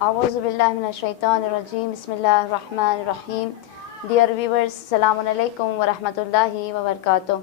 A'udhu billahi minash shaitanir rajim. Bismillahir rahmanir rahim. Dear viewers, Assalamu alaikum wa rahmatullahi wa barakatuh.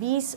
20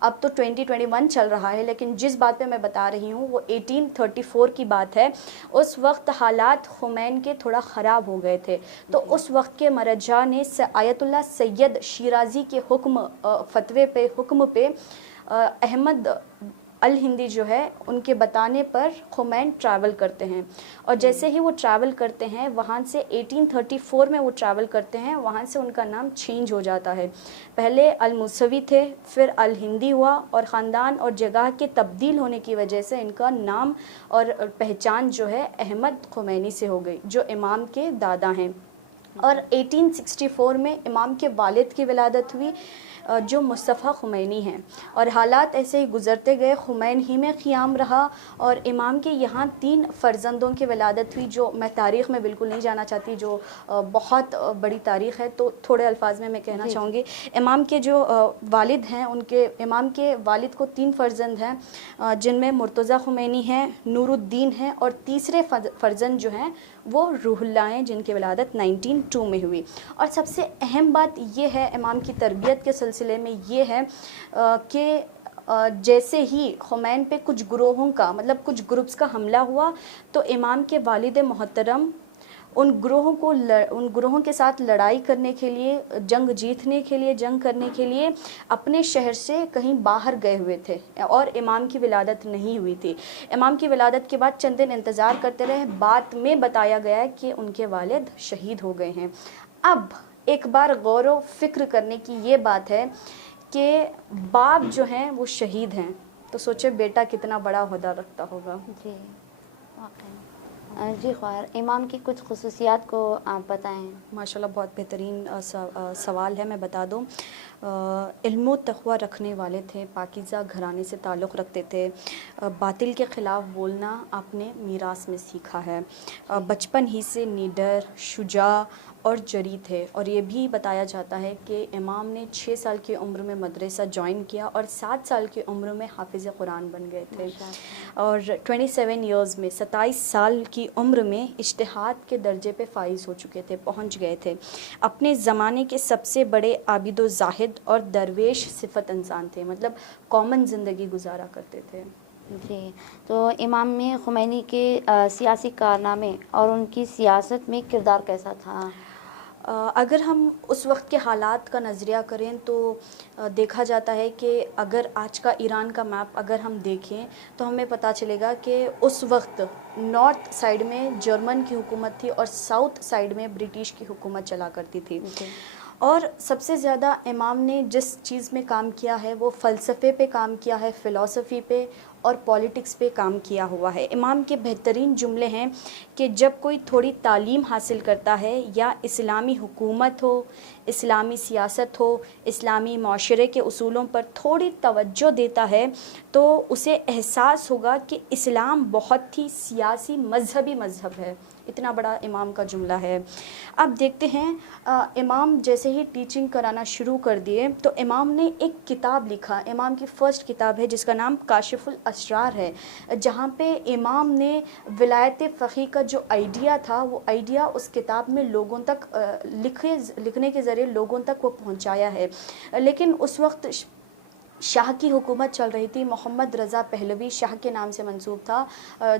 اب تو 2021 چل رہا ہے, لیکن جس بات پہ میں بتا رہی ہوں وہ 1834 کی بات ہے. اس وقت حالات خمین کے تھوڑا خراب ہو گئے تھے, تو اس وقت کے مرجع نے آیت اللہ سید شیرازی کے حکم پہ احمد الہندی جو ہے ان کے بتانے پر خمین ٹریول کرتے ہیں, اور جیسے ہی وہ ٹریول کرتے ہیں وہاں سے 1834 میں وہ ٹریول کرتے ہیں, وہاں سے ان کا نام چینج ہو جاتا ہے. پہلے الموسوی تھے, پھر الہندی ہوا, اور خاندان اور جگہ کے تبدیل ہونے کی وجہ سے ان کا نام اور پہچان جو ہے احمد خمینی سے ہو گئی, جو امام کے دادا ہیں. اور 1864 میں امام کے والد کی ولادت ہوئی جو مصطفیٰ خمینی ہیں, اور حالات ایسے ہی گزرتے گئے, خمین ہی میں قیام رہا, اور امام کے یہاں 3 فرزندوں کی ولادت ہوئی, جو میں تاریخ میں بالکل نہیں جانا چاہتی, جو بہت بڑی تاریخ ہے, تو تھوڑے الفاظ میں کہنا چاہوں گی. امام کے جو والد ہیں, امام کے والد کو 3 فرزند ہیں, جن میں مرتضیٰ خمینی ہیں, نور الدین ہیں, اور تیسرے فرزند جو ہیں وہ روح اللہ ہیں, جن کی ولادت 1902 میں ہوئی. اور سب سے اہم بات یہ ہے امام کی تربیت کے سلسلے میں یہ ہے کہ جیسے ہی خمین پہ کچھ گروہوں کا مطلب کچھ گروپس کا حملہ ہوا, تو امام کے والد محترم ان گروہوں کے ساتھ لڑائی کرنے کے لیے, جنگ جیتنے کے لیے, جنگ کرنے کے لیے اپنے شہر سے کہیں باہر گئے ہوئے تھے, اور امام کی ولادت نہیں ہوئی تھی. امام کی ولادت کے بعد چند دن انتظار کرتے رہے, بعد میں بتایا گیا کہ ان کے والد شہید ہو گئے ہیں. اب ایک بار غور و فکر کرنے کی یہ بات ہے کہ باپ جو ہیں وہ شہید ہیں, تو سوچے بیٹا کتنا بڑا عہدہ رکھتا ہوگا. جی واقعی. جی خیر, امام کی کچھ خصوصیات کو آپ بتائیں. ماشاءاللہ بہت بہترین سوال ہے, میں بتا دوں. علم و تقوی رکھنے والے تھے, پاکیزہ گھرانے سے تعلق رکھتے تھے, باطل کے خلاف بولنا آپ نے میراث میں سیکھا ہے, بچپن ہی سے نیڈر, شجاع اور جری تھے. اور یہ بھی بتایا جاتا ہے کہ امام نے 6 سال کی عمر میں مدرسہ جوائن کیا, اور 7 سال کی عمر میں حافظ قرآن بن گئے تھے, اور 27 ایئرز میں 27 سال کی عمر میں اجتہاد کے درجے پہ فائز ہو چکے تھے, پہنچ گئے تھے. اپنے زمانے کے سب سے بڑے عابد و زاہد اور درویش صفت انسان تھے, مطلب کامن زندگی گزارا کرتے تھے. جی, تو امام خمینی کے سیاسی کارنامے اور ان کی سیاست میں کردار کیسا تھا؟ اگر ہم اس وقت کے حالات کا نظریہ کریں تو دیکھا جاتا ہے کہ اگر آج کا ایران کا میپ اگر ہم دیکھیں تو ہمیں پتہ چلے گا کہ اس وقت نارتھ سائیڈ میں جرمن کی حکومت تھی, اور ساؤتھ سائیڈ میں برٹش کی حکومت چلا کرتی تھی. اور سب سے زیادہ امام نے جس چیز میں کام کیا ہے وہ فلسفے پہ کام کیا ہے, فلسفی پہ اور پولیٹکس پہ کام کیا ہوا ہے. امام کے بہترین جملے ہیں کہ جب کوئی تھوڑی تعلیم حاصل کرتا ہے, یا اسلامی حکومت ہو, اسلامی سیاست ہو, اسلامی معاشرے کے اصولوں پر تھوڑی توجہ دیتا ہے, تو اسے احساس ہوگا کہ اسلام بہت ہی سیاسی مذہبی مذہب ہے. اتنا بڑا امام کا جملہ ہے. اب دیکھتے ہیں امام جیسے ہی ٹیچنگ کرانا شروع کر دیے تو امام نے ایک کتاب لکھا. امام کی فرسٹ کتاب ہے جس کا نام کاشف الاسرار ہے, جہاں پہ امام نے ولایت فقیہ کا جو آئیڈیا تھا وہ آئیڈیا اس کتاب میں لوگوں تک لکھنے کے ذریعے لوگوں تک وہ پہنچایا ہے. لیکن اس وقت شاہ کی حکومت چل رہی تھی. محمد رضا پہلوی شاہ کے نام سے منسوب تھا,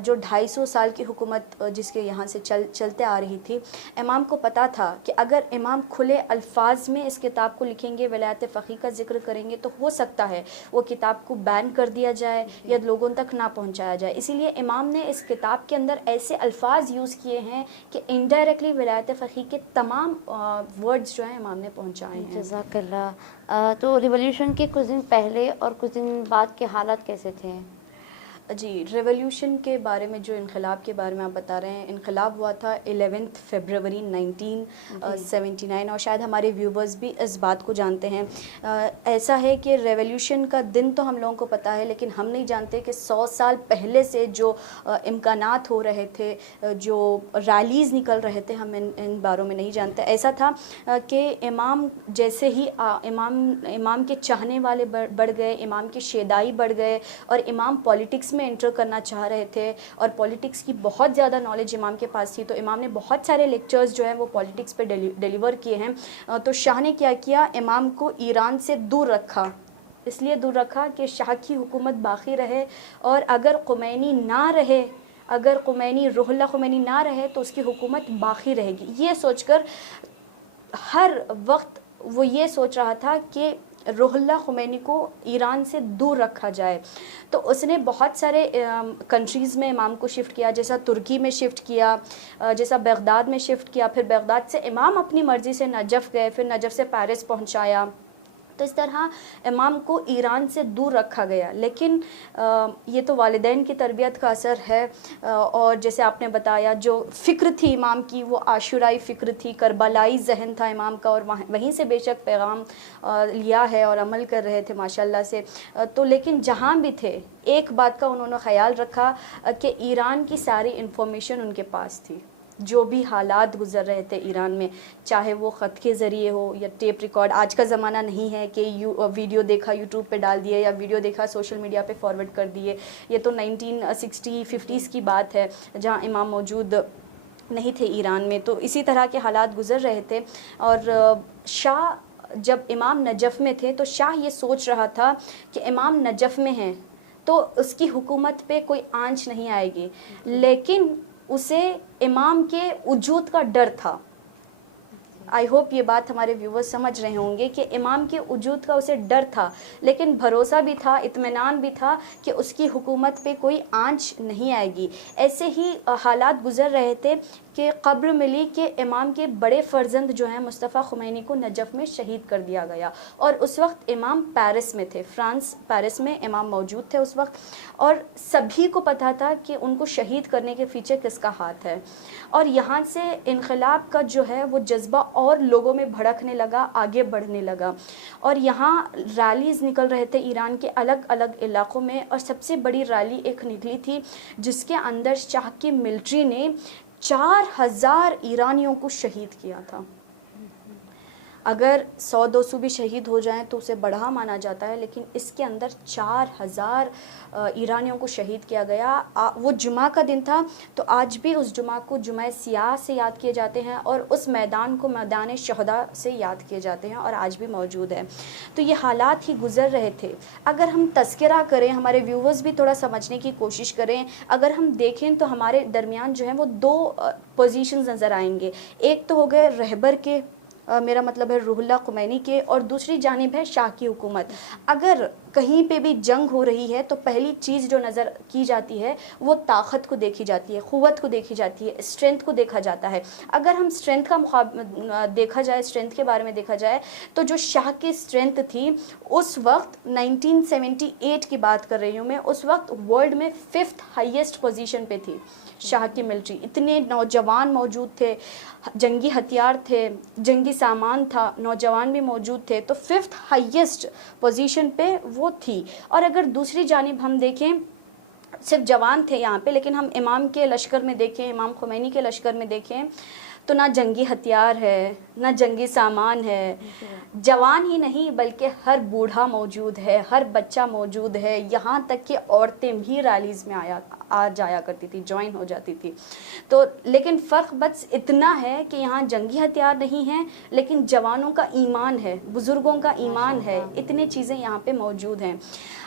جو 250 سال کی حکومت جس کے یہاں سے چلتے آ رہی تھی. امام کو پتہ تھا کہ اگر امام کھلے الفاظ میں اس کتاب کو لکھیں گے, ولایت فقیہ کا ذکر کریں گے, تو ہو سکتا ہے وہ کتاب کو بین کر دیا جائے یا لوگوں تک نہ پہنچایا جائے. اسی لیے امام نے اس کتاب کے اندر ایسے الفاظ یوز کیے ہیں کہ انڈائریکٹلی ولایت فقیہ کے تمام ورڈز جو ہیں امام نے پہنچائے ہیں. جزاک اللہ. تو ریولیوشن کے کچھ دن پہلے اور کچھ دن بعد کے حالات کیسے تھے؟ جی, ریولیوشن کے بارے میں, جو انقلاب کے بارے میں آپ بتا رہے ہیں, انقلاب ہوا تھا 11 فیبروری 1979, اور شاید ہمارے ویورز بھی اس بات کو جانتے ہیں. ایسا ہے کہ ریولیوشن کا دن تو ہم لوگوں کو پتہ ہے, لیکن ہم نہیں جانتے کہ 100 سال پہلے سے جو امکانات ہو رہے تھے, جو ریلیز نکل رہے تھے, ہم ان باروں میں نہیں جانتے. ایسا تھا کہ امام جیسے ہی امام کے چاہنے والے بڑھ گئے, امام کے شیدائی بڑھ گئے, اور امام پولیٹکس میں انٹر کرنا چاہ رہے تھے, اور پولیٹکس کی بہت زیادہ نالج امام کے پاس تھی. تو امام نے بہت سارے لیکچرز جو ہیں وہ پولیٹکس پہ ڈیلیور کیے ہیں. تو شاہ نے کیا کیا, امام کو ایران سے دور رکھا, اس لیے دور رکھا کہ شاہ کی حکومت باقی رہے، اور اگر خمینی نہ رہے، اگر خمینی روح اللہ خمینی نہ رہے تو اس کی حکومت باقی رہے گی. یہ سوچ کر ہر وقت وہ یہ سوچ رہا تھا کہ روح اللہ خمینی کو ایران سے دور رکھا جائے. تو اس نے بہت سارے کنٹریز میں امام کو شفٹ کیا، جیسا ترکی میں شفٹ کیا، جیسا بغداد میں شفٹ کیا. پھر بغداد سے امام اپنی مرضی سے نجف گئے، پھر نجف سے پیرس پہنچایا. تو اس طرح امام کو ایران سے دور رکھا گیا. لیکن یہ تو والدین کی تربیت کا اثر ہے، اور جیسے آپ نے بتایا جو فکر تھی امام کی وہ عاشورائی فکر تھی، کربلائی ذہن تھا امام کا، اور وہیں سے بے شک پیغام لیا ہے اور عمل کر رہے تھے ماشاءاللہ سے. تو لیکن جہاں بھی تھے ایک بات کا انہوں نے خیال رکھا کہ ایران کی ساری انفارمیشن ان کے پاس تھی. جو بھی حالات گزر رہے تھے ایران میں، چاہے وہ خط کے ذریعے ہو یا ٹیپ ریکارڈ. آج کا زمانہ نہیں ہے کہ ویڈیو دیکھا یوٹیوب پہ ڈال دیے یا ویڈیو دیکھا سوشل میڈیا پہ فارورڈ کر دیے. یہ تو 1960 50s کی بات ہے جہاں امام موجود نہیں تھے ایران میں. تو اسی طرح کے حالات گزر رہے تھے. اور شاہ جب امام نجف میں تھے تو شاہ یہ سوچ رہا تھا کہ امام نجف میں ہیں تو اس کی حکومت پہ کوئی آنچ نہیں آئے گی، لیکن اسے امام کے وجود کا ڈر تھا. آئی ہوپ یہ بات ہمارے ویورز سمجھ رہے ہوں گے کہ امام کے وجود کا اسے ڈر تھا، لیکن بھروسہ بھی تھا، اطمینان بھی تھا کہ اس کی حکومت پہ کوئی آنچ نہیں آئے گی. ایسے ہی حالات گزر رہے تھے کہ خبر ملی کہ امام کے بڑے فرزند جو ہیں مصطفیٰ خمینی کو نجف میں شہید کر دیا گیا. اور اس وقت امام پیرس میں تھے، فرانس پیرس میں امام موجود تھے اس وقت، اور سبھی کو پتہ تھا کہ ان کو شہید کرنے کے پیچھے کس کا ہاتھ ہے. اور یہاں سے انقلاب کا جو ہے وہ جذبہ اور لوگوں میں بھڑکنے لگا، آگے بڑھنے لگا. اور یہاں ریلیز نکل رہے تھے ایران کے الگ الگ علاقوں میں، اور سب سے بڑی ریلی ایک نکلی تھی جس کے اندر شاہ کی ملٹری نے 4000 ایرانیوں کو شہید کیا تھا. اگر 100-200 بھی شہید ہو جائیں تو اسے بڑھا مانا جاتا ہے، لیکن اس کے اندر 4000 ایرانیوں کو شہید کیا گیا. وہ جمعہ کا دن تھا، تو آج بھی اس جمعہ کو جمعہ سیاہ سے یاد کیے جاتے ہیں، اور اس میدان کو میدان شہداء سے یاد کیے جاتے ہیں، اور آج بھی موجود ہے. تو یہ حالات ہی گزر رہے تھے. اگر ہم تذکرہ کریں، ہمارے ویورز بھی تھوڑا سمجھنے کی کوشش کریں، اگر ہم دیکھیں تو ہمارے درمیان جو ہیں وہ 2 پوزیشنز نظر آئیں گے. ایک تو ہو گئے رہبر کے، میرا مطلب ہے روح اللہ خمینی کے، اور دوسری جانب ہے شاہ کی حکومت. اگر کہیں پہ بھی جنگ ہو رہی ہے تو پہلی چیز جو نظر کی جاتی ہے وہ طاقت کو دیکھی جاتی ہے، قوت کو دیکھی جاتی ہے، اسٹرینتھ کو دیکھا جاتا ہے. اگر ہم اسٹرینتھ کا دیکھا جائے، اسٹرینتھ کے بارے میں دیکھا جائے تو جو شاہ کی اسٹرینتھ تھی اس وقت 1978 کی بات کر رہی ہوں میں، اس وقت ورلڈ میں 5th ہائیسٹ پوزیشن پہ تھی شاہ کی ملٹری. اتنے نوجوان موجود تھے، جنگی ہتھیار تھے، جنگی سامان تھا، نوجوان بھی موجود تھے، تو 5th ہائیسٹ پوزیشن پہ وہ تھی. اور اگر دوسری جانب ہم دیکھیں، صرف جوان تھے یہاں پہ، لیکن ہم امام کے لشکر میں دیکھیں، امام خمینی کے لشکر میں دیکھیں تو نہ جنگی ہتھیار ہے، نہ جنگی سامان ہے. جوان ہی نہیں بلکہ ہر بوڑھا موجود ہے، ہر بچہ موجود ہے، یہاں تک کہ عورتیں بھی ریلیز میں آ جایا کرتی تھی، جوائن ہو جاتی تھی. تو لیکن فرق بس اتنا ہے کہ یہاں جنگی ہتھیار نہیں ہیں، لیکن جوانوں کا ایمان ہے، بزرگوں کا ایمان ہے. اتنی چیزیں یہاں پہ موجود ہیں.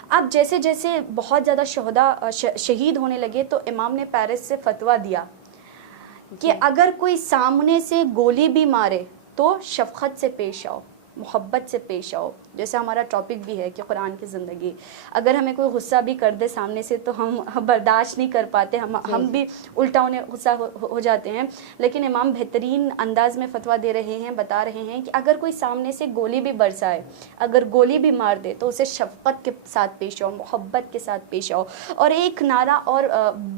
اب جیسے جیسے بہت زیادہ شہداء شہید ہونے لگے تو امام نے پیرس سے فتویٰ دیا کہ اگر کوئی سامنے سے گولی بھی مارے تو شفقت سے پیش آؤ، محبت سے پیش آؤ. جیسے ہمارا ٹاپک بھی ہے کہ قرآن کی زندگی، اگر ہمیں کوئی غصہ بھی کر دے سامنے سے تو ہم برداشت نہیں کر پاتے، ہم بھی الٹا انہیں غصہ ہو جاتے ہیں. لیکن امام بہترین انداز میں فتویٰ دے رہے ہیں، بتا رہے ہیں کہ اگر کوئی سامنے سے گولی بھی برسائے، اگر گولی بھی مار دے تو اسے شفقت کے ساتھ پیش آؤ، محبت کے ساتھ پیش آؤ. اور ایک نعرہ اور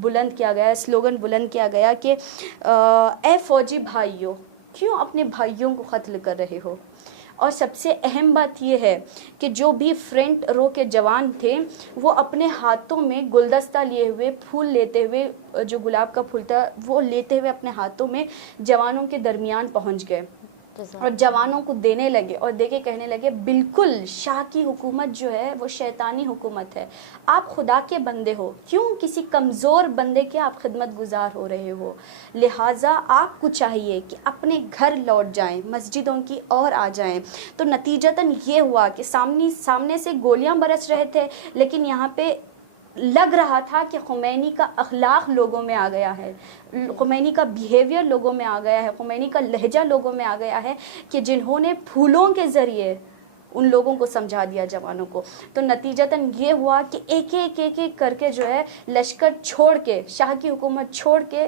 بلند کیا گیا، سلوگن بلند کیا گیا کہ اے فوجی بھائیوں، کیوں اپنے بھائیوں کو قتل کر رہے ہو. اور سب سے اہم بات یہ ہے کہ جو بھی فرنٹ رو کے جوان تھے وہ اپنے ہاتھوں میں گلدستہ لیے ہوئے، پھول لیتے ہوئے، جو گلاب کا پھول تھا وہ لیتے ہوئے اپنے ہاتھوں میں جوانوں کے درمیان پہنچ گئے. اور جوانوں کو دینے لگے اور دے کے کہنے لگے بالکل شاہ کی حکومت جو ہے وہ شیطانی حکومت ہے، آپ خدا کے بندے ہو، کیوں کسی کمزور بندے کے آپ خدمت گزار ہو رہے ہو، لہٰذا آپ کو چاہیے کہ اپنے گھر لوٹ جائیں، مسجدوں کی اور آ جائیں۔ تو نتیجتاً یہ ہوا کہ سامنے سے گولیاں برس رہے تھے، لیکن یہاں پہ لگ رہا تھا کہ خمینی کا اخلاق لوگوں میں آ گیا ہے، خمینی کا بیہیویئر لوگوں میں آ گیا ہے، خمینی کا لہجہ لوگوں میں آ گیا ہے، کہ جنہوں نے پھولوں کے ذریعے ان لوگوں کو سمجھا دیا جوانوں کو۔ تو نتیجتاً یہ ہوا کہ ایک ایک کر کے جو ہے لشکر چھوڑ کے، شاہ کی حکومت چھوڑ کے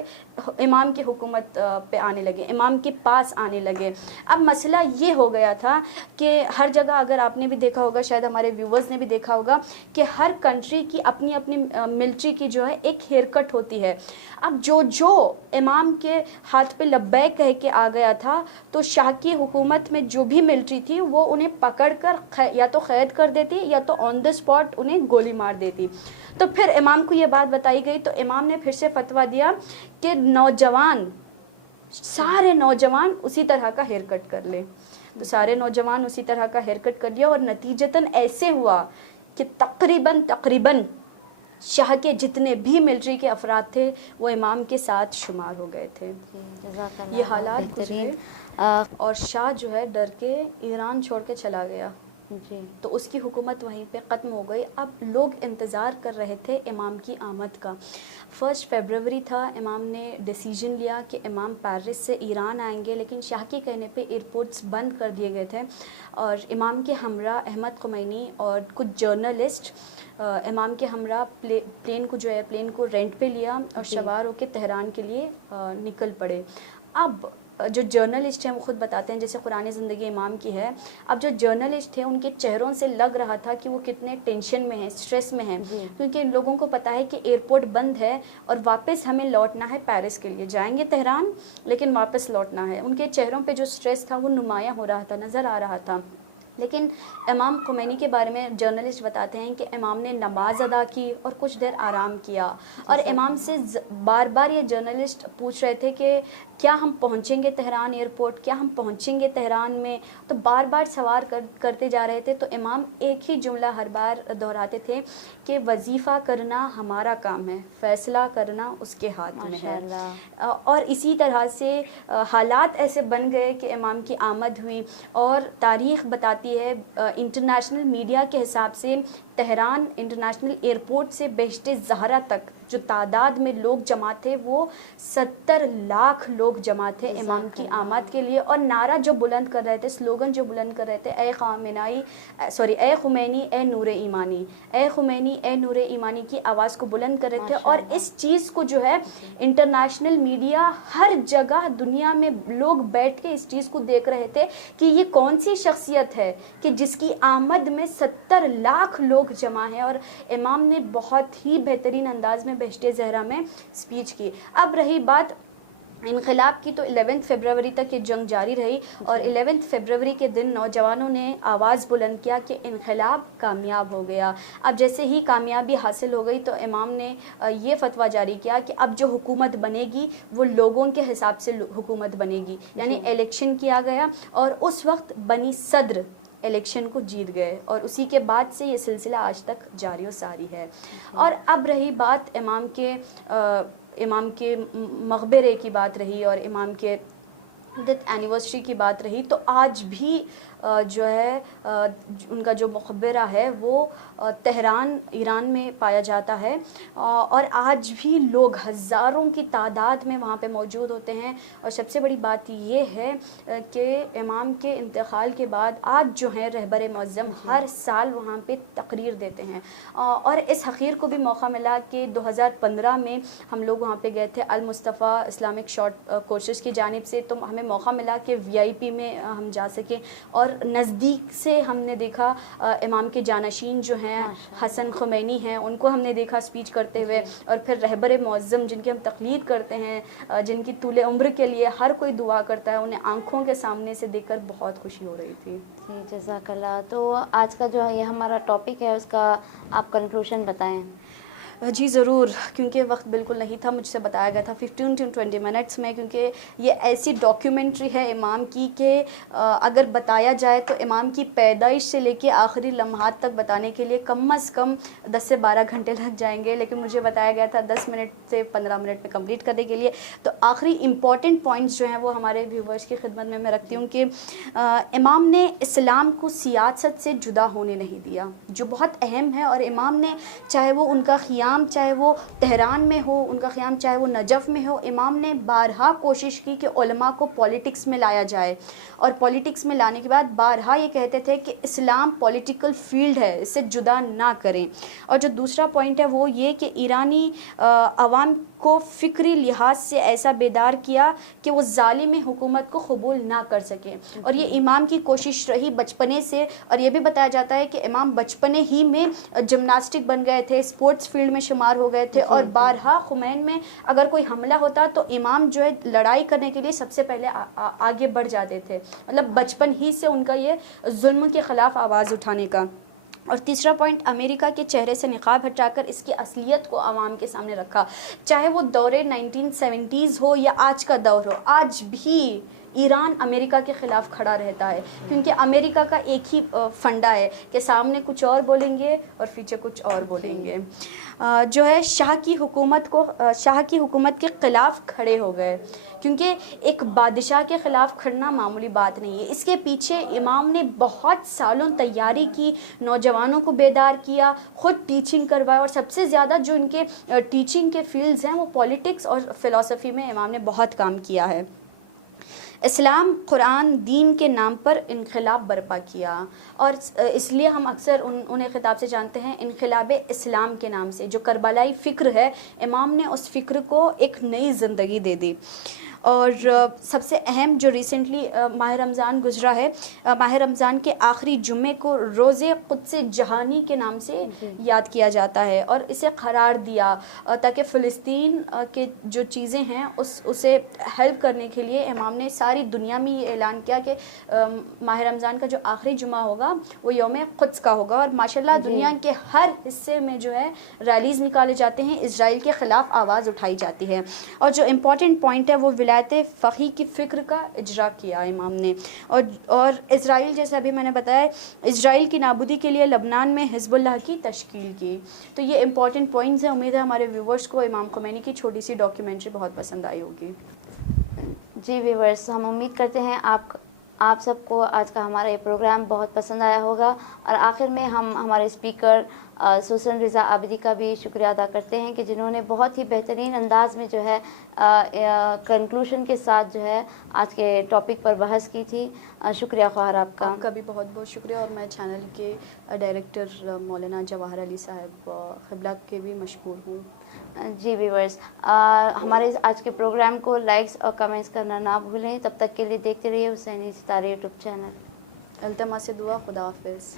امام کی حکومت پہ آنے لگے، امام کے پاس آنے لگے۔ اب مسئلہ یہ ہو گیا تھا کہ ہر جگہ، اگر آپ نے بھی دیکھا ہوگا، شاید ہمارے ویورز نے بھی دیکھا ہوگا، کہ ہر کنٹری کی اپنی اپنی ملٹری کی جو ہے ایک ہیئر کٹ ہوتی ہے۔ اب جو امام کے ہاتھ پہ لبیک کہہ کے آ گیا تھا، تو شاہ کی حکومت میں جو بھی ملٹری تھی وہ انہیں پکڑ کر یا تو قید کر دیتی یا تو آن دا اسپاٹ انہیں گولی مار دیتی۔ تو پھر امام کو یہ بات بتائی گئی، تو امام نے پھر سے فتویٰ دیا کہ سارے نوجوان اسی طرح کا ہیئر کٹ کر لیں۔ تو سارے نوجوان اسی طرح کا ہیئر کٹ کر لیا، اور نتیجتاً ایسے ہوا کہ تقریباً شاہ کے جتنے بھی ملٹری کے افراد تھے وہ امام کے ساتھ شمار ہو گئے تھے۔ یہ حالات گزرے اور شاہ جو ہے ڈر کے ایران چھوڑ کے چلا گیا، تو اس کی حکومت وہیں پہ ختم ہو گئی۔ اب لوگ انتظار کر رہے تھے امام کی آمد کا۔ 1 فروری تھا، امام نے ڈیسیجن لیا کہ امام پیرس سے ایران آئیں گے، لیکن شاہ کے کہنے پہ ایئرپورٹس بند کر دیے گئے تھے، اور امام کے ہمراہ احمد خمینی اور کچھ جرنلسٹ امام کے ہمراہ پلین کو رینٹ پہ لیا اور سوار ہو کے تہران کے لیے نکل پڑے۔ اب جو جرنلسٹ ہیں وہ خود بتاتے ہیں، جیسے قرآن زندگی امام کی ہے، اب جو جرنلسٹ تھے ان کے چہروں سے لگ رہا تھا کہ وہ کتنے ٹینشن میں ہیں، اسٹریس میں ہیں، کیونکہ ان لوگوں کو پتہ ہے کہ ایئرپورٹ بند ہے اور واپس ہمیں لوٹنا ہے پیرس کے لیے، جائیں گے تہران لیکن واپس لوٹنا ہے۔ ان کے چہروں پہ جو اسٹریس تھا وہ نمایاں ہو رہا تھا، نظر آ رہا تھا۔ لیکن امام خمینی کے بارے میں جرنلسٹ بتاتے ہیں کہ امام نے نماز ادا کی اور کچھ دیر آرام کیا، اور امام سے بار بار یہ جرنلسٹ پوچھ رہے تھے کہ کیا ہم پہنچیں گے تہران ایئرپورٹ، کیا ہم پہنچیں گے تہران میں، تو بار بار سوال کرتے جا رہے تھے۔ تو امام ایک ہی جملہ ہر بار دہراتے تھے کہ وظیفہ کرنا ہمارا کام ہے، فیصلہ کرنا اس کے ہاتھ میں ہے۔ اور اسی طرح سے حالات ایسے بن گئے کہ امام کی آمد ہوئی، اور تاریخ بتاتی ہے انٹرنیشنل میڈیا کے حساب سے تہران انٹرنیشنل ایئرپورٹ سے بہشت زہرا تک جو تعداد میں لوگ جمع تھے وہ 70 لاکھ لوگ جمع تھے امام کی آمد کے لیے، اور نعرہ جو بلند کر رہے تھے، سلوگن جو بلند کر رہے تھے، اے خمینی اے نور ایمانی، اے خمینی اے نور ایمانی کی آواز کو بلند کر رہے تھے۔ اور اس چیز کو جو ہے انٹرنیشنل میڈیا ہر جگہ دنیا میں لوگ بیٹھ کے اس چیز کو دیکھ رہے تھے کہ یہ کون سی شخصیت ہے کہ جس کی آمد میں 70 لاکھ لوگ جمع ہیں، اور امام نے بہت ہی بہترین انداز میں بہشت زہرا میں اسپیچ کی۔ اب رہی بات انقلاب کی، تو 11 فروری تک یہ جنگ جاری رہی، اور 11 فروری کے دن نوجوانوں نے آواز بلند کیا کہ انقلاب کامیاب ہو گیا۔ اب جیسے ہی کامیابی حاصل ہو گئی تو امام نے یہ فتویٰ جاری کیا کہ اب جو حکومت بنے گی وہ لوگوں کے حساب سے حکومت بنے گی، یعنی الیکشن کیا گیا، اور اس وقت بنی صدر الیکشن کو جیت گئے، اور اسی کے بعد سے یہ سلسلہ آج تک جاری و ساری ہے۔ اور اب رہی بات امام کے مقبرے کی بات رہی، اور امام کے ڈیتھ اینیورسری کی بات رہی، تو آج بھی جو ہے ان کا جو مقبرہ ہے وہ تہران ایران میں پایا جاتا ہے، اور آج بھی لوگ ہزاروں کی تعداد میں وہاں پہ موجود ہوتے ہیں۔ اور سب سے بڑی بات یہ ہے کہ امام کے انتقال کے بعد آج جو ہیں رہبر معظم ہر سال وہاں پہ تقریر دیتے ہیں، اور اس حقیر کو بھی موقع ملا کہ 2015 میں ہم لوگ وہاں پہ گئے تھے المصطفیٰ اسلامک شارٹ کورسز کی جانب سے، تو ہمیں موقع ملا کہ VIP میں ہم جا سکیں، اور نزدیک سے ہم نے دیکھا امام کے جانشین جو ہیں حسن خمینی ہیں، ان کو ہم نے دیکھا اسپیچ کرتے ہوئے، اور پھر رہبر معظم جن کی ہم تقلید کرتے ہیں، جن کی طول عمر کے لیے ہر کوئی دعا کرتا ہے، انہیں آنکھوں کے سامنے سے دیکھ کر بہت خوشی ہو رہی تھی۔ جی جزاک اللہ۔ تو آج کا جو یہ ہمارا ٹاپک ہے اس کا آپ کنکلوژن بتائیں۔ جی ضرور، کیونکہ وقت بالکل نہیں تھا، مجھ سے بتایا گیا تھا 15 to 20 منٹس میں، کیونکہ یہ ایسی ڈاکیومنٹری ہے امام کی کہ اگر بتایا جائے تو امام کی پیدائش سے لے کے آخری لمحات تک بتانے کے لیے کم از کم 10 سے 12 گھنٹے لگ جائیں گے، لیکن مجھے بتایا گیا تھا 10 منٹ سے 15 منٹ میں کمپلیٹ کرنے کے لیے. تو آخری امپورٹنٹ پوائنٹس جو ہیں وہ ہمارے ویورز کی خدمت میں رکھتی ہوں کہ امام نے اسلام کو سیاست سے جدا ہونے نہیں دیا، جو بہت اہم ہے. اور امام نے چاہے وہ ان کا قیام چاہے وہ تہران میں ہو، ان کا قیام چاہے وہ نجف میں ہو، امام نے بارہا کوشش کی کہ علماء کو پولیٹکس میں لایا جائے، اور پولیٹکس میں لانے کے بعد بارہا یہ کہتے تھے کہ اسلام پولیٹیکل فیلڈ ہے، اس سے جدا نہ کریں. اور جو دوسرا پوائنٹ ہے وہ یہ کہ ایرانی عوام کو فکری لحاظ سے ایسا بیدار کیا کہ وہ ظالم حکومت کو قبول نہ کر سکیں، اور یہ امام کی کوشش رہی بچپنے سے. اور یہ بھی بتایا جاتا ہے کہ امام بچپنے ہی میں جمناسٹک بن گئے تھے، اسپورٹس فیلڈ میں شمار ہو گئے تھے، اور بارہا خمین میں اگر کوئی حملہ ہوتا تو امام جو ہے لڑائی کرنے کے لیے سب سے پہلے آگے بڑھ جاتے تھے، مطلب بچپن ہی سے ان کا یہ ظلم کے خلاف آواز اٹھانے کا. اور تیسرا پوائنٹ، امریکہ کے چہرے سے نقاب ہٹا کر اس کی اصلیت کو عوام کے سامنے رکھا، چاہے وہ دور 1970s ہو یا آج کا دور ہو. آج بھی ایران امریکہ کے خلاف کھڑا رہتا ہے، کیونکہ امریکہ کا ایک ہی فنڈا ہے کہ سامنے کچھ اور بولیں گے اور پیچھے کچھ اور بولیں گے. جو ہے شاہ کی حکومت کے خلاف کھڑے ہو گئے، کیونکہ ایک بادشاہ کے خلاف کھڑنا معمولی بات نہیں ہے. اس کے پیچھے امام نے بہت سالوں تیاری کی، نوجوانوں کو بیدار کیا، خود ٹیچنگ کروایا، اور سب سے زیادہ جو ان کے ٹیچنگ کے فیلڈز ہیں وہ پولیٹکس اور فلسفی میں امام نے بہت کام کیا ہے. اسلام قرآن دین کے نام پر انقلاب برپا کیا، اور اس لیے ہم اکثر انہیں خطاب سے جانتے ہیں انقلاب اسلام کے نام سے. جو کربلائی فکر ہے، امام نے اس فکر کو ایک نئی زندگی دے دی. اور سب سے اہم جو ریسنٹلی ماہ رمضان گزرا ہے، ماہ رمضان کے آخری جمعے کو روز قدس جہانی کے نام سے یاد کیا جاتا ہے، اور اسے قرار دیا تاکہ فلسطین کے جو چیزیں ہیں اسے ہیلپ کرنے کے لیے امام نے ساری دنیا میں یہ اعلان کیا کہ ماہ رمضان کا جو آخری جمعہ ہوگا وہ یوم قدس کا ہوگا. اور ماشاءاللہ دنیا کے ہر حصے میں جو ہے ریلیز نکالے جاتے ہیں، اسرائیل کے خلاف آواز اٹھائی جاتی ہے. اور جو امپورٹنٹ پوائنٹ ہے وہ ولایت فقیہ کی فکر کا اجرا کیا امام نے. اور اسرائیل، جیسے ابھی میں نے بتایا، اسرائیل کی نابودی کے لیے لبنان میں حزب اللہ کی تشکیل کی. تو یہ امپورٹنٹ پوائنٹس ہیں. امید ہے ہمارے ویورز کو امام خمینی کی چھوٹی سی ڈاکیومنٹری بہت پسند آئی ہوگی. جی ویورز، ہم امید کرتے ہیں آپ سب کو آج کا ہمارا یہ پروگرام بہت پسند آیا ہوگا. اور آخر میں ہم ہمارے اسپیکر سوسن رضا عابدی کا بھی شکریہ ادا کرتے ہیں کہ جنہوں نے بہت ہی بہترین انداز میں جو ہے کنکلوژن کے ساتھ جو ہے آج کے ٹاپک پر بحث کی تھی. شکریہ خواہر آپ کا. آپ کا بھی بہت بہت شکریہ. اور میں چینل کے ڈائریکٹر مولانا جواہر علی صاحب قبلہ کے بھی مشکور ہوں. جی ویورز، ہمارے آج کے پروگرام کو لائکس اور کمنٹس کرنا نہ بھولیں. تب تک کے لیے دیکھتے رہیے حسینی ستارے یوٹیوب چینل. التماس دعا. خدا حافظ.